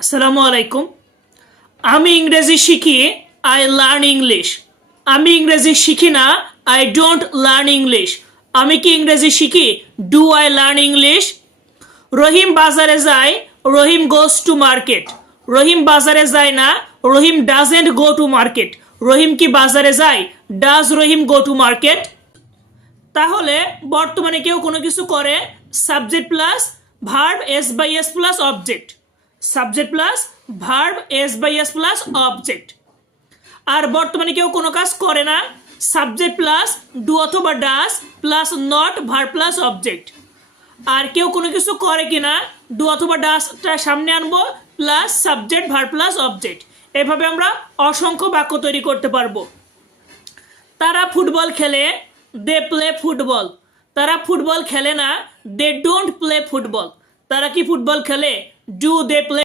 আসসালামু আলাইকুম। আমি ইংরেজি শিখি, আই লার্ন ইংলিশ। আমি ইংরেজি শিখি না, আই ডোন্ট লার্ন ইংলিশ। আমি কি ইংরেজি শিখি, ডু আই লার্ন ইংলিশ? রহিম বাজারে যায়, রহিম গোস টু মার্কেট। রহিম বাজারে যায় না, Rahim doesn't go to market. Rahim কি বাজারে যায়, does Rahim go to market? তাহলে বর্তমানে কেউ কোনো কিছু করে, subject plus verb s by s plus object. Subject plus verb s by s plus object. আর বর্তমানে কেউ কোনো কাজ করে না, সাবজেক্ট প্লাস ডু অথবা does plus not verb plus object. আর কেউ কোনো কিছু করে কিনা, ডু অথবা ডাসটা সামনে আনবো plus subject verb plus object. এভাবে আমরা অসংখ্য বাক্য তৈরি করতে পারবো। তারা ফুটবল খেলে, দে প্লে ফুটবল। তারা ফুটবল খেলে না, দে ডোন্ট প্লে ফুটবল। তারা কি ফুটবল খেলে, ডু দে প্লে